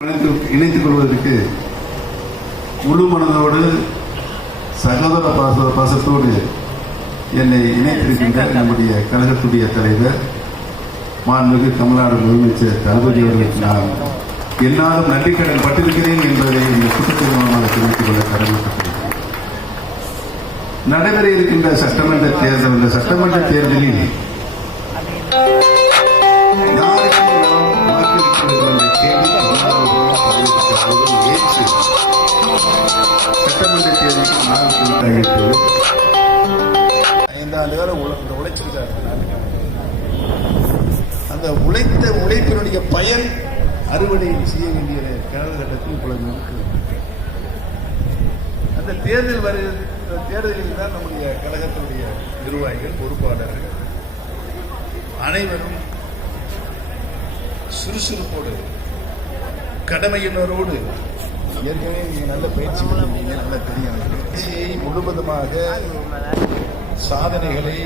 இணைத்துக் கொள்வதற்கு முழு மனதோடு சகோதர பாசத்தோடு என்னை இணைத்திருக்கின்ற நம்முடைய கழகத்துடைய தலைவர் மாண்புமிகு தமிழ்நாடு முதலமைச்சர் தளபதி அவர்களுக்கு நான் என்னாலும் நன்றிக்கடன் பட்டிருக்கிறேன் என்பதை இந்த கூட்டத்தின் மூலமாக தெரிவித்துக் கொள்ள கடமைப்பட்டிருக்கிறேன். நடைபெற இருக்கின்ற சட்டமன்ற தேர்தலில் சட்டமன்ற தேர்தலுக்கு 5 ஆண்டு காலம் உழைச்சிருக்காரு. அந்த உழைப்பினுடைய பயன் அறுவடை செய்ய வேண்டிய காலகட்டத்தில் இப்பொழுது இருக்கு. அந்த தேர்தலில் தான் நம்முடைய கழகத்தினுடைய நிர்வாகிகள் பொறுப்பாளர்கள் அனைவரும் சுறுசுறுப்போடு கடமையினரோடு ஏற்கனவே நீங்க நல்ல பயிற்சி பண்ணீங்க, நல்ல தெரியும் முழுவதுமாக சாதனைகளை